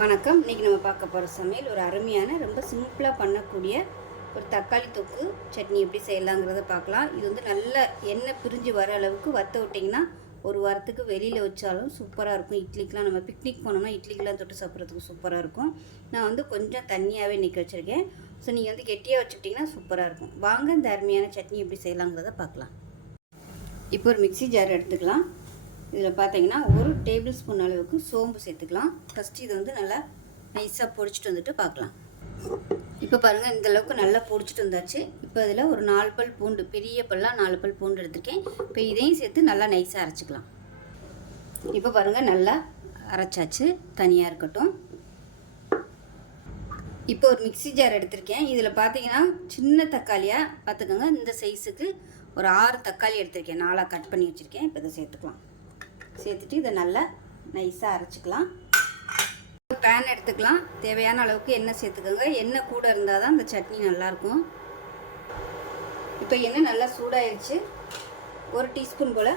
வணக்கம். இன்றைக்கி நம்ம பார்க்க போகிற சமையல் ஒரு அருமையான ரொம்ப சிம்பிளாக பண்ணக்கூடிய ஒரு தக்காளி தொக்கு சட்னி எப்படி செய்யலாங்கிறத பார்க்கலாம். இது வந்து நல்ல எண்ணெய் பிரிஞ்சு வர அளவுக்கு வற்ற விட்டிங்கன்னா ஒரு வாரத்துக்கு வெளியில் வச்சாலும் சூப்பராக இருக்கும். இட்லிக்கெலாம் நம்ம பிக்னிக் போனோம்னா இட்லிக்கெலாம் தொட்டு சாப்பிட்றதுக்கு சூப்பராக இருக்கும். நான் வந்து கொஞ்சம் தண்ணியாகவே இன்றைக்கி வச்சுருக்கேன். ஸோ நீங்கள் வந்து கெட்டியாக வச்சுக்கிட்டிங்கன்னா சூப்பராக இருக்கும். வாங்க இந்த அருமையான சட்னி எப்படி செய்யலாங்கிறத பார்க்கலாம். இப்போ ஒரு மிக்ஸி ஜார் எடுத்துக்கலாம். இதில் பார்த்தீங்கன்னா 1 டேபிள் ஸ்பூன் அளவுக்கு சோம்பு சேர்த்துக்கலாம். ஃபஸ்ட்டு இது வந்து நல்லா நைஸாக பொடிச்சிட்டு வந்துட்டு பார்க்கலாம். இப்போ பாருங்கள், இந்தளவுக்கு நல்லா பொடிச்சிட்டு வந்தாச்சு. இப்போ இதில் ஒரு 4 பல் பூண்டு, பெரிய பல்லாக 4 பல் பூண்டு எடுத்துருக்கேன். இப்போ இதையும் சேர்த்து நல்லா நைஸாக அரைச்சிக்கலாம். இப்போ பாருங்கள், நல்லா அரைச்சாச்சு, தனியாக இருக்கட்டும். இப்போ ஒரு மிக்ஸி ஜார் எடுத்திருக்கேன். இதில் பார்த்தீங்கன்னா சின்ன தக்காளியாக பார்த்துக்கோங்க. இந்த சைஸுக்கு ஒரு 6 தக்காளி எடுத்திருக்கேன், 4 கட் பண்ணி வச்சுருக்கேன். இப்போ இதை சேர்த்துக்கலாம். சேர்த்துட்டு இதை நல்லா நைஸாக அரைச்சிக்கலாம். பேன் எடுத்துக்கலாம். தேவையான அளவுக்கு எண்ணெய் சேர்த்துக்கோங்க. எண்ணெய் கூட இருந்தால் தான் இந்த சட்னி நல்லாயிருக்கும். இப்போ எண்ணெய் நல்லா சூடாகிடுச்சு. 1 டீஸ்பூன் போல்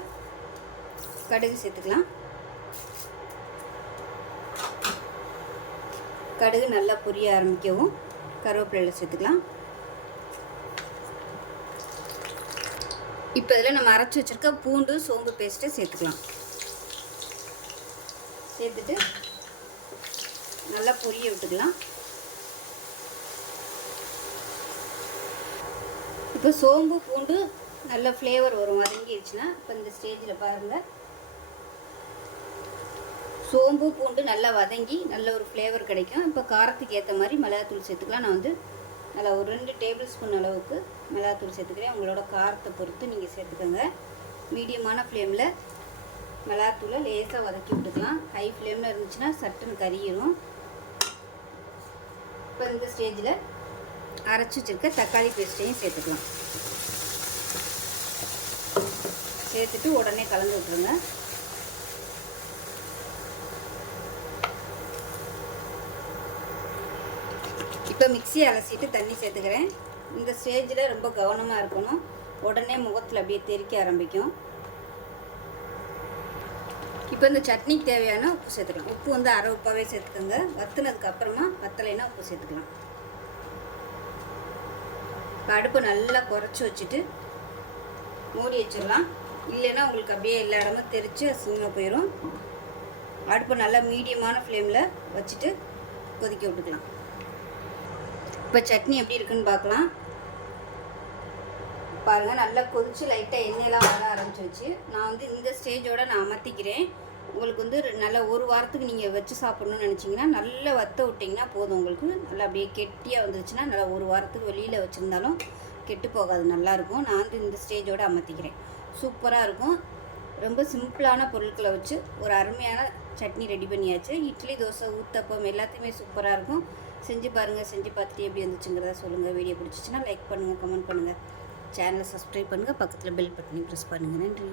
கடுகு சேர்த்துக்கலாம். கடுகு நல்லா பொரிய ஆரம்பிக்கவும் கருவேப்பிலையில் சேர்த்துக்கலாம். இப்போ இதில் நம்ம அரைச்சி வச்சுருக்க பூண்டு சோம்பு பேஸ்ட்டை சேர்த்துக்கலாம். சேர்த்துட்டு நல்லா பொரிய விட்டுக்கலாம். இப்போ சோம்பு பூண்டு நல்ல ஃப்ளேவர் வரும், வதங்கிடுச்சுன்னா இப்போ இந்த ஸ்டேஜில் பாருங்கள், சோம்பு பூண்டு நல்லா வதங்கி நல்ல ஒரு ஃப்ளேவர் கிடைக்கும். இப்போ காரத்துக்கு ஏற்ற மாதிரி மிளகாத்தூள் சேர்த்துக்கலாம். நான் வந்து நல்லா ஒரு 2 டேபிள் ஸ்பூன் அளவுக்கு மிளகாத்தூள் சேர்த்துக்கிறேன். உங்களோட காரத்தை பொறுத்து நீங்கள் சேர்த்துக்கோங்க. மீடியமான ஃப்ளேமில் மிளகாத்தூளை லேசாக வதக்கி விட்டுக்கலாம். ஹை ஃப்ளேமில் இருந்துச்சுன்னா சட்டுன்னு கறியிடும். இப்போ இந்த ஸ்டேஜில் அரைச்சி வச்சுருக்க தக்காளி பேஸ்ட்டையும் சேர்த்துக்கலாம். சேர்த்துட்டு உடனே கலந்து விட்டுருங்க. இப்போ மிக்ஸியை அலசிட்டு தண்ணி சேர்த்துக்கிறேன். இந்த ஸ்டேஜில் ரொம்ப கவனமாக இருக்கணும். உடனே முகத்தில் அப்படியே தெறிக்க ஆரம்பிக்கும். இப்போ இந்த சட்னிக்கு தேவையான உப்பு சேர்த்துக்கலாம். உப்பு வந்து அரை உப்பாகவே சேர்த்துக்கோங்க. வற்றுனதுக்கு அப்புறமா வற்றலைன்னா உப்பு சேர்த்துக்கலாம். இப்போ அடுப்பை நல்லா குறைச்சி வச்சுட்டு மூடி வச்சிடலாம். இல்லைன்னா உங்களுக்கு அப்படியே எல்லா இடமும் தெரித்து அசிங்கமாக போயிடும். அடுப்பை நல்லா மீடியமான ஃப்ளேமில் வச்சுட்டு கொதிக்க விட்டுக்கலாம். இப்போ சட்னி எப்படி இருக்குன்னு பார்க்கலாம். பாருங்கள், நல்லா கொதித்து லைட்டாக எண்ணெயெல்லாம் வர ஆரம்பிச்சிருச்சு. நான் வந்து இந்த ஸ்டேஜோடு நான் அமர்த்திக்கிறேன். உங்களுக்கு வந்து நல்லா ஒரு வாரத்துக்கு நீங்கள் வச்சு சாப்பிட்ணுன்னு நினச்சிங்கன்னா நல்லா வற்ற விட்டிங்கன்னா போதும். உங்களுக்கு நல்லா அப்படியே கெட்டியாக வந்துருச்சுன்னா நல்லா ஒரு வாரத்துக்கு வெளியில் வச்சுருந்தாலும் கெட்டு போகாது, நல்லாயிருக்கும். நான் வந்து இந்த ஸ்டேஜோடு அமர்த்திக்கிறேன். சூப்பராக இருக்கும். ரொம்ப சிம்பிளான பொருட்களை வச்சு ஒரு அருமையான சட்னி ரெடி பண்ணியாச்சு. இட்லி, தோசை, ஊத்தப்பம் எல்லாத்தையுமே சூப்பராக இருக்கும். செஞ்சு பாருங்கள். செஞ்சு பார்த்துட்டு எப்படி வந்துச்சுங்கிறத சொல்லுங்கள். வீடியோ பிடிச்சிச்சின்னா லைக் பண்ணுங்கள், கமெண்ட் பண்ணுங்கள், சேனலை சப்ஸ்கிரைப் பண்ணுங்கள், பக்கத்தில் பெல் பட்டனையும் ப்ரெஸ் பண்ணுங்கள். நன்றி.